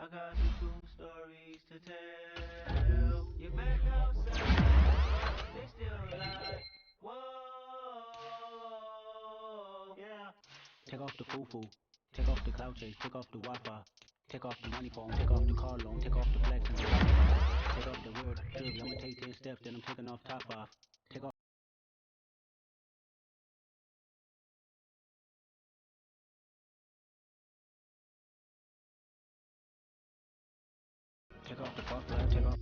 I got some true stories to tell. You're back outside, but they still lie. Whoa, yeah. Take off the foo-foo, take off the cloud chase, take off the Wi-Fi, take off the money phone, take off the car loan, take off the flex and the take off the weird drip. I'ma take 10 steps, then I'm taking off top 5. Take off, take off the fuck flag, take off.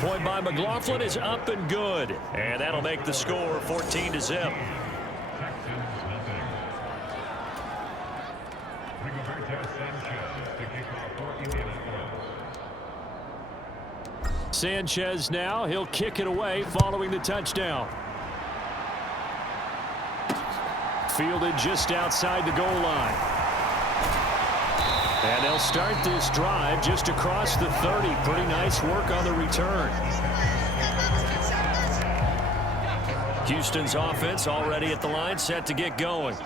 Point by McLaughlin is up and good. And that'll make the score 14-0. Sanchez now, he'll kick it away following the touchdown. Fielded just outside the goal line. And they'll start this drive just across the 30. Pretty nice work on the return. Houston's offense already at the line, set to get going.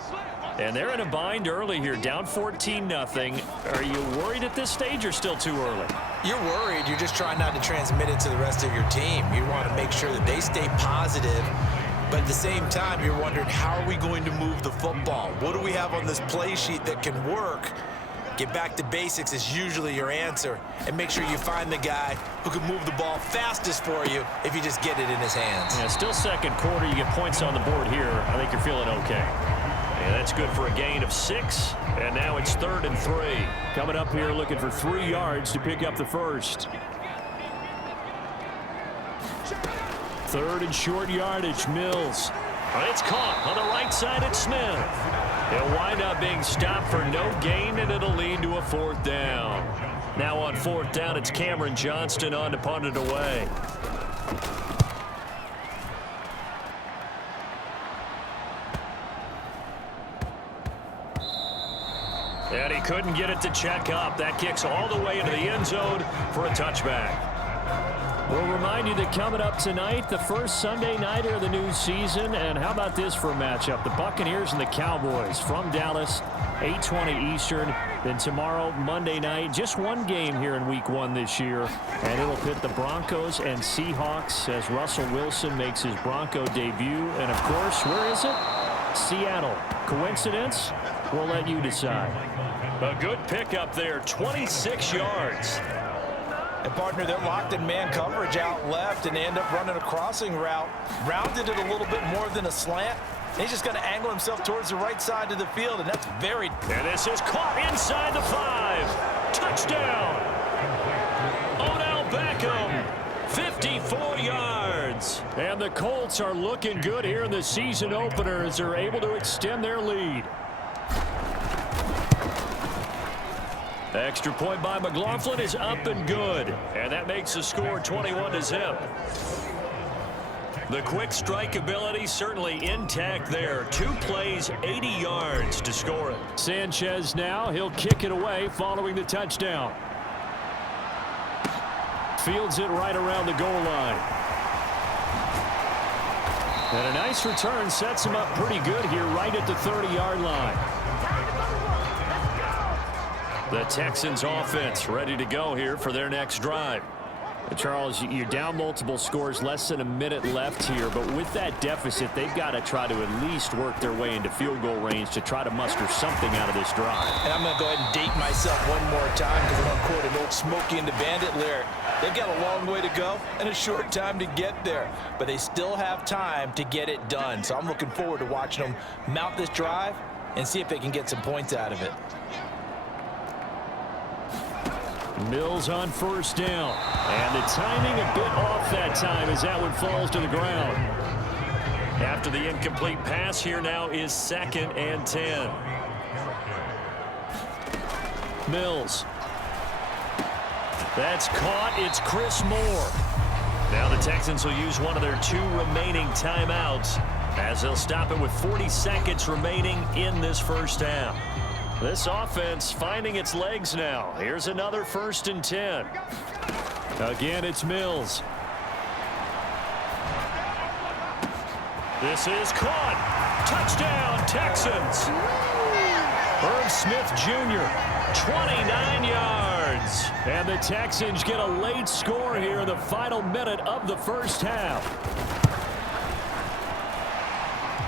And they're in a bind early here, down 14-0. Are you worried at this stage or still too early? You're worried. You're just trying not to transmit it to the rest of your team. You want to make sure that they stay positive. But at the same time, you're wondering, how are we going to move the football? What do we have on this play sheet that can work? Get back to basics is usually your answer. And make sure you find the guy who can move the ball fastest for you if you just get it in his hands. Yeah, still second quarter. You get points on the board here. I think you're feeling okay. And that's good for a gain of 6. And now it's 3rd and 3. Coming up here looking for 3 yards to pick up the first. 3rd and short yardage, Mills. It's caught on the right side at Smith. He'll wind up being stopped for no gain, and it'll lead to a 4th down. Now on 4th down, it's Cameron Johnston on to punt it away. And he couldn't get it to check up. That kicks all the way into the end zone for a touchback. We'll remind you that coming up tonight, the first Sunday nighter of the new season. And how about this for a matchup? The Buccaneers and the Cowboys from Dallas, 8:20 Eastern. Then tomorrow, Monday night, just one game here in Week 1 this year. And it'll pit the Broncos and Seahawks as Russell Wilson makes his Bronco debut. And, of course, where is it? Seattle. Coincidence? We'll let you decide. A good pickup there, 26 yards. A partner that locked in man coverage out left, and they end up running a crossing route. Rounded it a little bit more than a slant. He's just going to angle himself towards the right side of the field, and that's very... And this is caught inside the 5. Touchdown! Odell Beckham, 54 yards. And the Colts are looking good here in the season opener as they're able to extend their lead. Extra point by McLaughlin is up and good. And that makes the score 21-0. The quick strike ability certainly intact there. 2 plays, 80 yards to score it. Sanchez now, he'll kick it away following the touchdown. Fields it right around the goal line. And a nice return sets him up pretty good here right at the 30-yard line. The Texans offense ready to go here for their next drive. Charles, you're down multiple scores, less than a minute left here, but with that deficit, they've got to try to at least work their way into field goal range to try to muster something out of this drive. And I'm going to go ahead and date myself one more time because I'm going to quote an old Smokey and the Bandit lyric. They've got a long way to go and a short time to get there, but they still have time to get it done. So I'm looking forward to watching them mount this drive and see if they can get some points out of it. Mills on 1st down. And the timing a bit off that time as that one falls to the ground. After the incomplete pass, here now is 2nd and 10. Mills. That's caught. It's Chris Moore. Now the Texans will use one of their 2 remaining timeouts as they'll stop it with 40 seconds remaining in this first half. This offense finding its legs now. Here's another 1st and 10. Again, it's Mills. This is caught. Touchdown, Texans. Irv Smith Jr., 29 yards. And the Texans get a late score here in the final minute of the first half.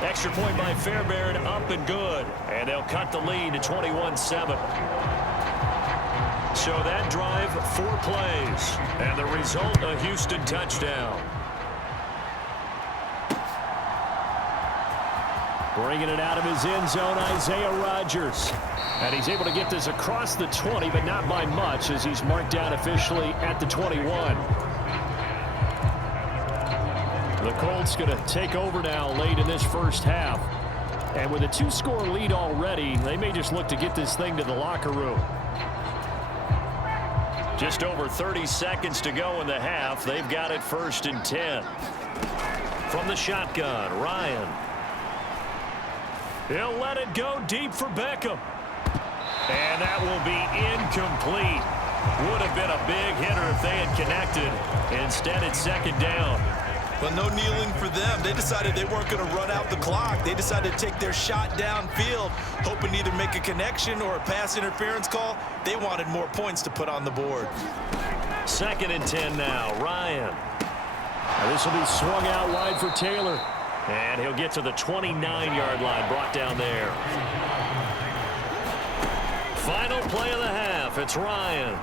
Extra point by Fairbairn, up and good. And they'll cut the lead to 21-7. So that drive, 4 plays. And the result, a Houston touchdown. Bringing it out of his end zone, Isaiah Rodgers. And he's able to get this across the 20, but not by much as he's marked down officially at the 21. The Colts going to take over now late in this first half. And with a 2-score lead already, they may just look to get this thing to the locker room. Just over 30 seconds to go in the half. They've got it 1st and 10. From the shotgun, Ryan. He'll let it go deep for Beckham. And that will be incomplete. Would have been a big hitter if they had connected. Instead, it's 2nd down. Well, no kneeling for them. They decided they weren't going to run out the clock. They decided to take their shot downfield, hoping to either make a connection or a pass interference call. They wanted more points to put on the board. 2nd and 10 now. Ryan. This will be swung out wide for Taylor. And he'll get to the 29-yard line, brought down there. Final play of the half. It's Ryan.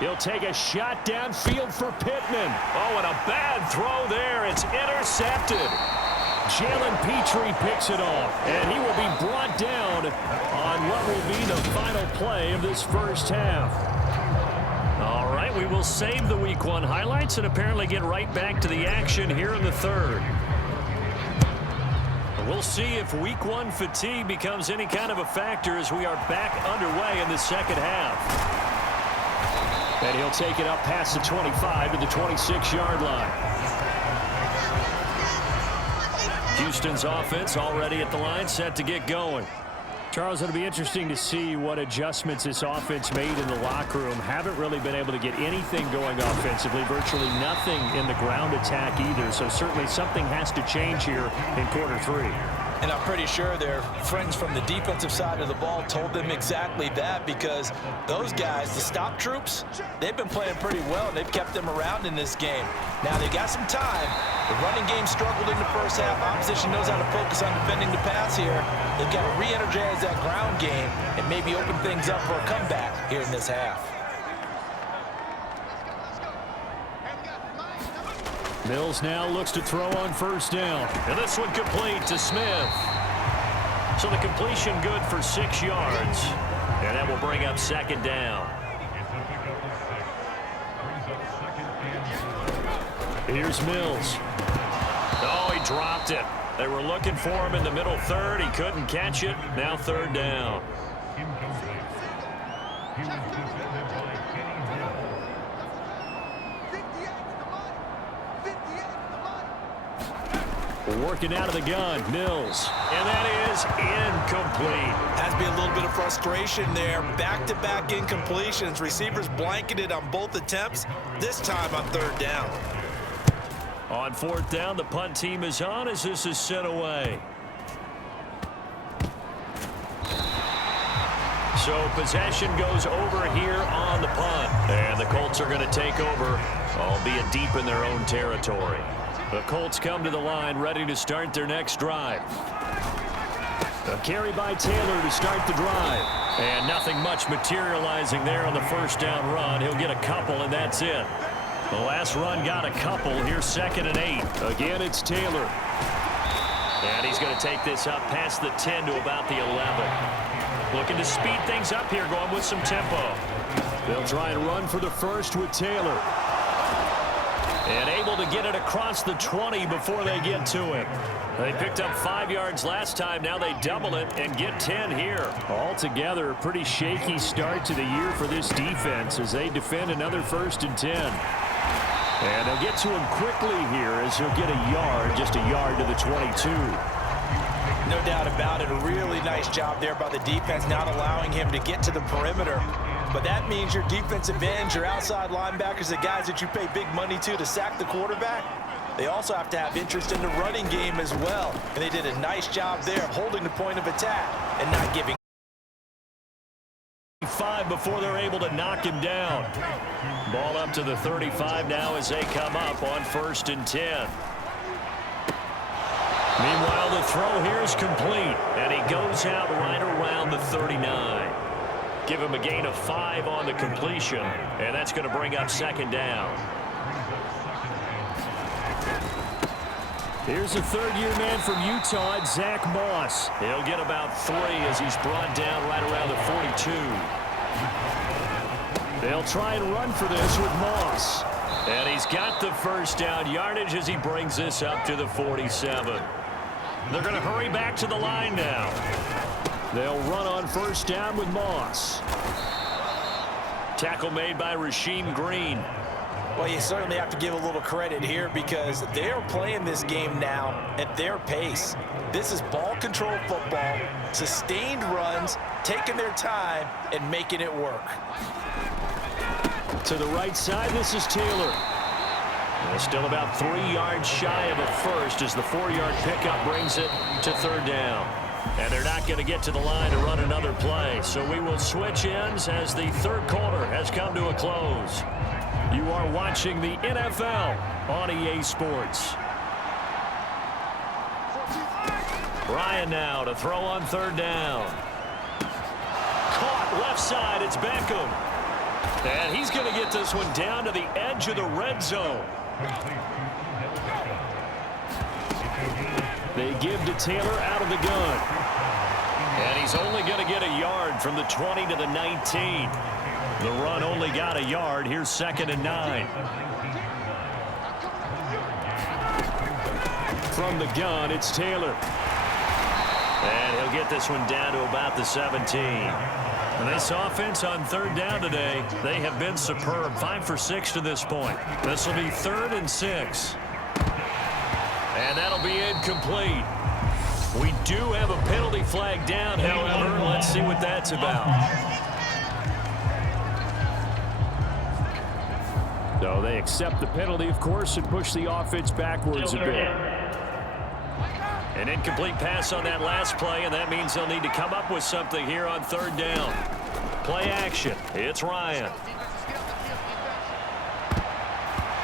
He'll take a shot downfield for Pittman. Oh, and a bad throw there. It's intercepted. Jalen Petrie picks it off, and he will be brought down on what will be the final play of this first half. All right, we will save the Week 1 highlights and apparently get right back to the action here in the third. We'll see if Week 1 fatigue becomes any kind of a factor as we are back underway in the second half. And he'll take it up past the 25 to the 26-yard line. Houston's offense already at the line, set to get going. Charles, it'll be interesting to see what adjustments this offense made in the locker room. Haven't really been able to get anything going offensively, virtually nothing in the ground attack either. So certainly something has to change here in quarter 3. And I'm pretty sure their friends from the defensive side of the ball told them exactly that, because those guys, the stop troops, they've been playing pretty well, and they've kept them around in this game. Now, they got some time. The running game struggled in the first half. Opposition knows how to focus on defending the pass here. They've got to re-energize that ground game and maybe open things up for a comeback here in this half. Mills now looks to throw on first down. And this one complete to Smith. So the completion good for 6 yards. And that will bring up 2nd down. Here's Mills. Oh, he dropped it. They were looking for him in the middle third. He couldn't catch it. Now 3rd down. Working out of the gun, Mills. And that is incomplete. Has to be a little bit of frustration there. Back-to-back incompletions. Receivers blanketed on both attempts, this time on 3rd down. On 4th down, the punt team is on as this is sent away. So possession goes over here on the punt. And the Colts are going to take over, albeit deep in their own territory. The Colts come to the line ready to start their next drive. A carry by Taylor to start the drive. And nothing much materializing there on the first down run. He'll get a couple, and that's it. The last run got a couple. Here's 2nd and 8. Again, it's Taylor. And he's going to take this up past the 10 to about the 11. Looking to speed things up here, going with some tempo. They'll try and run for the first with Taylor. And able to get it across the 20 before they get to him. They picked up 5 yards last time. Now they double it and get 10 here. Altogether, a pretty shaky start to the year for this defense as they defend another 1st and 10. And they'll get to him quickly here as he'll get a yard, just a yard to the 22. No doubt about it. A really nice job there by the defense, not allowing him to get to the perimeter. But that means your defensive ends, your outside linebackers, the guys that you pay big money to sack the quarterback, they also have to have interest in the running game as well. And they did a nice job there holding the point of attack and not giving 5 before they're able to knock him down. Ball up to the 35 now as they come up on 1st and 10. Meanwhile, the throw here is complete, and he goes out right around the 39. Give him a gain of 5 on the completion, and that's going to bring up 2nd down. Here's a 3rd-year man from Utah, Zach Moss. He'll get about 3 as he's brought down right around the 42. They'll try and run for this with Moss. And he's got the first down yardage as he brings this up to the 47. They're going to hurry back to the line now. They'll run on first down with Moss. Tackle made by Rasheem Green. Well, you certainly have to give a little credit here because they're playing this game now at their pace. This is ball control football, sustained runs, taking their time and making it work. To the right side, this is Taylor. Still about 3 yards shy of a first as the 4-yard pickup brings it to 3rd down. And they're not going to get to the line to run another play. So we will switch ends as the 3rd quarter has come to a close. You are watching the NFL on EA Sports. Ryan now to throw on 3rd down. Caught left side. It's Beckham. And he's going to get this one down to the edge of the red zone. They give to Taylor out of the gun. And he's only going to get a yard from the 20 to the 19. The run only got a yard. Here's 2nd and 9. From the gun, it's Taylor. And he'll get this one down to about the 17. And this offense on 3rd down today, they have been superb. 5 for 6 to this point. This will be 3rd and 6. And that'll be incomplete. We do have a penalty flag down, however. Let's see what that's about. So they accept the penalty, of course, and push the offense backwards a bit. An incomplete pass on that last play, and that means they'll need to come up with something here on 3rd down. Play action. It's Ryan.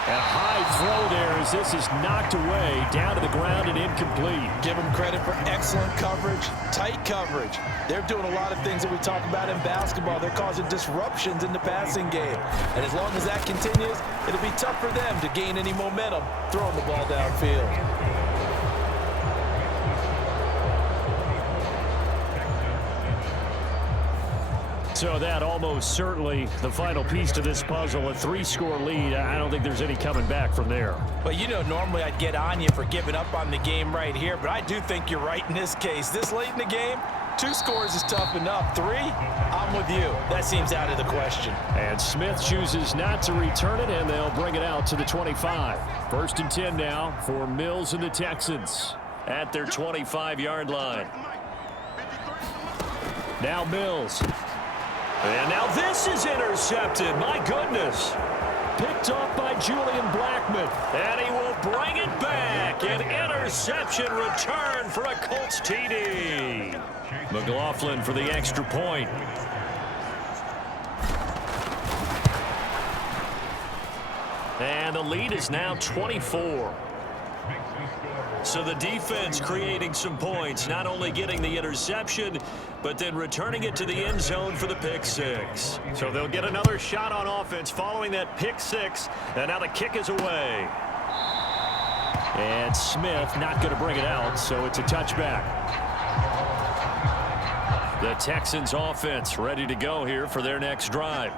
A high throw there as this is knocked away, down to the ground and incomplete. Give them credit for excellent coverage, tight coverage. They're doing a lot of things that we talk about in basketball. They're causing disruptions in the passing game. And as long as that continues, it'll be tough for them to gain any momentum throwing the ball downfield. So that almost certainly the final piece to this puzzle, a 3-score lead. I don't think there's any coming back from there. But, you know, normally I'd get on you for giving up on the game right here, but I do think you're right in this case. This late in the game, 2 scores is tough enough. 3, I'm with you. That seems out of the question. And Smith chooses not to return it, and they'll bring it out to the 25. 1st and 10 now for Mills and the Texans. At their 25-yard line. Now Mills. And now this is intercepted. My goodness. Picked off by Julian Blackmon. And he will bring it back. An interception return for a Colts TD. McLaughlin for the extra point. And the lead is now 24. So the defense creating some points, not only getting the interception, but then returning it to the end zone for the pick 6. So they'll get another shot on offense following that pick 6, and now the kick is away. And Smith not going to bring it out, so it's a touchback. The Texans offense ready to go here for their next drive.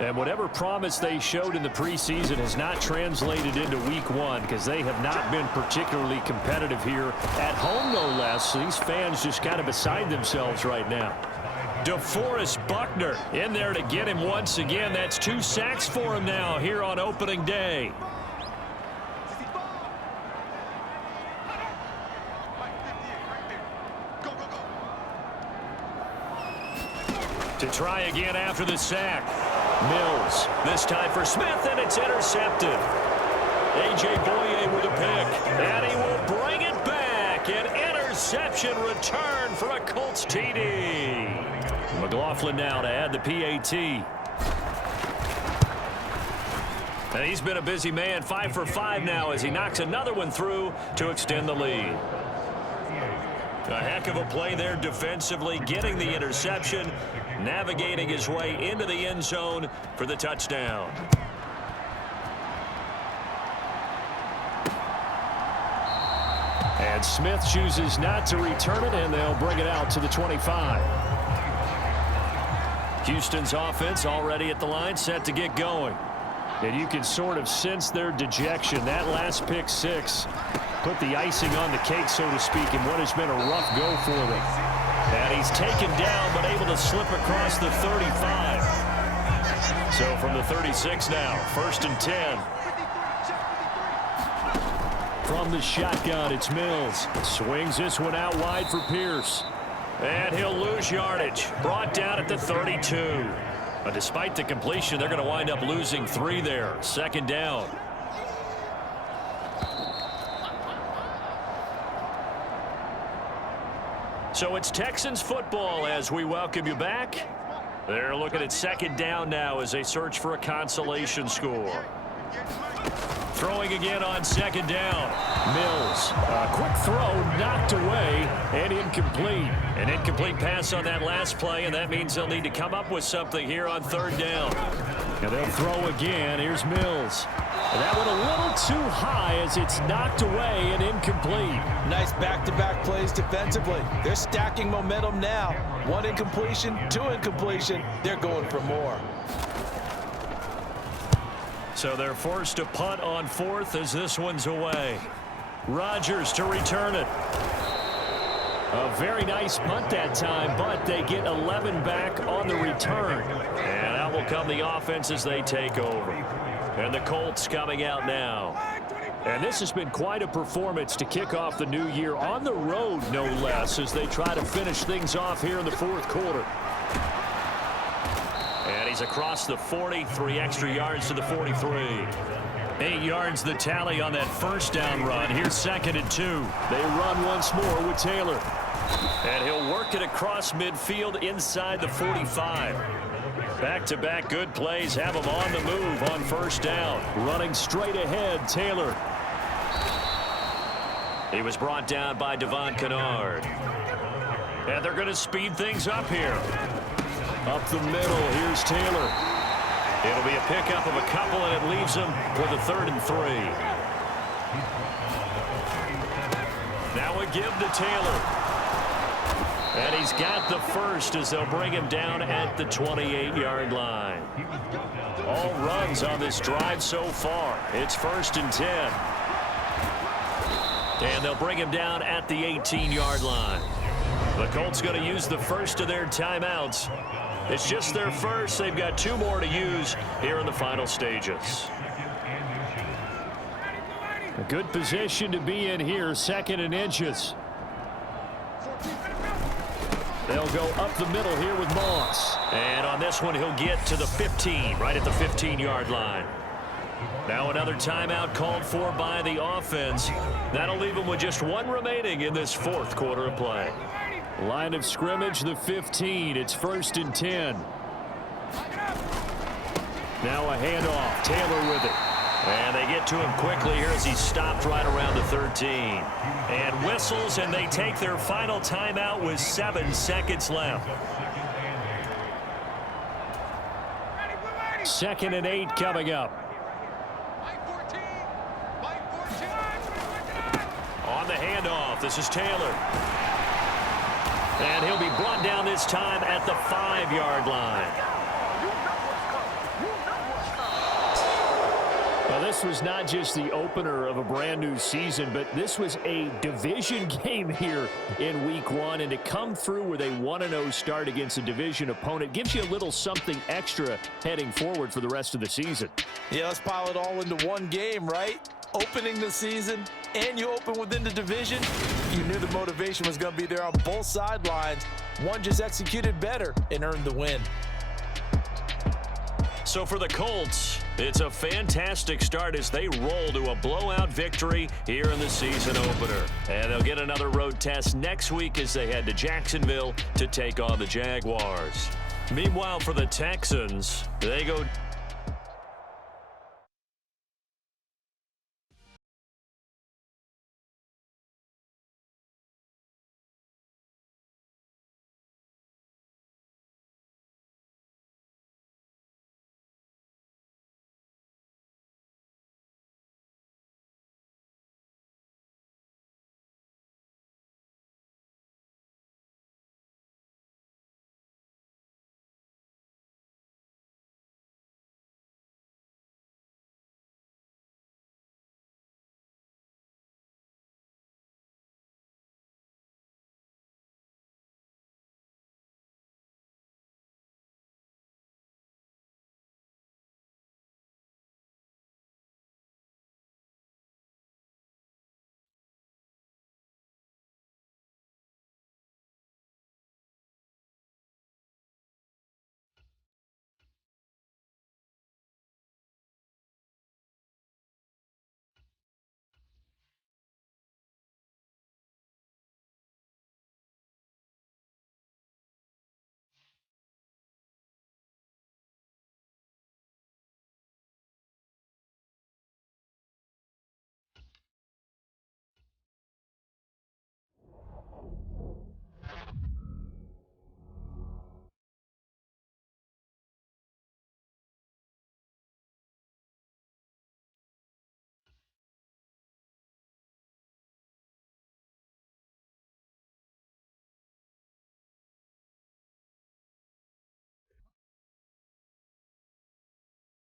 And whatever promise they showed in the preseason has not translated into week 1 because they have not been particularly competitive here at home, no less. These fans just kind of beside themselves right now. DeForest Buckner in there to get him once again. That's 2 sacks for him now here on opening day. To try again after the sack. Mills, this time for Smith, and it's intercepted. A.J. Boye with a pick, and he will bring it back. An interception return for a Colts TD. McLaughlin now to add the PAT. And he's been a busy man, 5 for 5 now as he knocks another one through to extend the lead. A heck of a play there defensively, getting the interception, navigating his way into the end zone for the touchdown. And Smith chooses not to return it, and they'll bring it out to the 25. Houston's offense already at the line, set to get going. And you can sort of sense their dejection. That last pick 6 put the icing on the cake, so to speak, in what has been a rough go for them. And he's taken down, but able to slip across the 35. So from the 36 now, 1st and 10. From the shotgun, it's Mills. Swings this one out wide for Pierce. And he'll lose yardage. Brought down at the 32. But despite the completion, they're going to wind up losing 3 there. 2nd down. So it's Texans football as we welcome you back. They're looking at second down now as they search for a consolation score. Throwing again on second down. Mills. A quick throw knocked away and incomplete. An incomplete pass on that last play, and that means they'll need to come up with something here on third down. And they'll throw again. Here's Mills. And that one a little too high as it's knocked away and incomplete. Nice back-to-back plays defensively. They're stacking momentum now. One incompletion, two incompletion. They're going for more. So they're forced to punt on fourth as this one's away. Rodgers to return it. A very nice punt that time, but they get 11 back on the return. And out will come the offense as they take over. And the Colts coming out now. And this has been quite a performance to kick off the new year on the road, no less, as they try to finish things off here in the fourth quarter. And he's across the 40, 3 extra yards to the 43. 8 yards the tally on that first down run. Here's second and 2. They run once more with Taylor. And he'll work it across midfield inside the 45. Back-to-back good plays have him on the move on first down. Running straight ahead, Taylor. He was brought down by Devon Kennard. And they're going to speed things up here. Up the middle, here's Taylor. It'll be a pickup of a couple, and it leaves him with a 3rd and 3. Now a give to Taylor. And he's got the first as they'll bring him down at the 28-yard line. All runs on this drive so far. It's 1st and 10. And they'll bring him down at the 18-yard line. The Colts going to use the first of their timeouts. It's just their first. They've got 2 more to use here in the final stages. A good position to be in here, 2nd and inches. They'll go up the middle here with Moss. And on this one, he'll get to the 15, right at the 15-yard line. Now another timeout called for by the offense. That'll leave them with just 1 remaining in this fourth quarter of play. Line of scrimmage, the 15. It's 1st and 10. Now a handoff. Taylor with it. And they get to him quickly here as he's stopped right around the 13. And whistles, and they take their final timeout with 7 seconds left. 2nd and 8 coming up. On the handoff, this is Taylor. And he'll be brought down this time at the 5-yard line. Well, this was not just the opener of a brand new season, but this was a division game here in week 1. And to come through with a 1-0 start against a division opponent gives you a little something extra heading forward for the rest of the season. Yeah, let's pile it all into one game, right? Opening the season, and you open within the division. You knew the motivation was going to be there on both sidelines. One just executed better and earned the win. So for the Colts, it's a fantastic start as they roll to a blowout victory here in the season opener. And they'll get another road test next week as they head to Jacksonville to take on the Jaguars. Meanwhile, for the Texans, they go